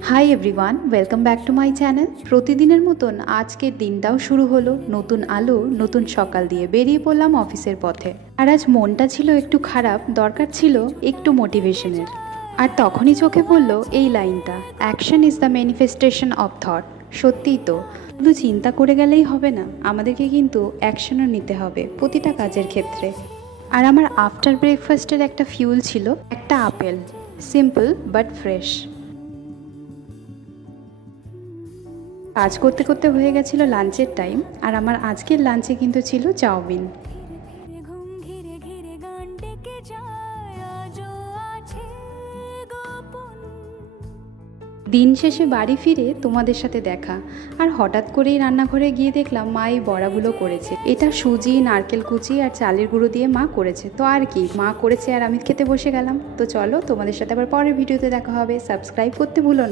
Hi everyone, welcome back to my channel. প্রতিদিনের মতন আজকের দিনটাও শুরু হলো নতুন আলো নতুন সকাল দিয়ে। বেরিয়ে পড়লাম অফিসের পথে। আর আজ মনটা ছিল একটু খারাপ, দরকার ছিল একটু মোটিভেশনের। আর তখনই চোখে পড়লো এই লাইনটা, action is the manifestation of thought. সত্যিই তো, শুধু চিন্তা করে গেলেই হবে না, আমাদেরকে কিন্তু অ্যাকশনও নিতে হবে প্রতিটা কাজের ক্ষেত্রে। আর আমার আফটার ব্রেকফাস্টের একটা ফিউল ছিল একটা আপেল, সিম্পল বাট ফ্রেশ। কাজ করতে করতে হয়ে গেছিলো লাঞ্চের টাইম, আর আমার আজকের লাঞ্চে কিন্তু ছিল চাউমিন। ঘুম ঘিরে ঘিরে গান ডেকে যায় আজও আছে গোপন। দিন শেষে বাড়ি ফিরে তোমাদের সাথে দেখা, আর হঠাৎ করেই রান্নাঘরে গিয়ে দেখলাম মা এই বড়াগুলো করেছে। এটা সুজি, নারকেল কুচি আর চালের গুঁড়ো দিয়ে মা করেছে। তো আর কি, মা করেছে আর আমি খেতে বসে গেলাম। তো চলো, তোমাদের সাথে আবার পরের ভিডিওতে দেখা হবে। সাবস্ক্রাইব করতে ভুলো না।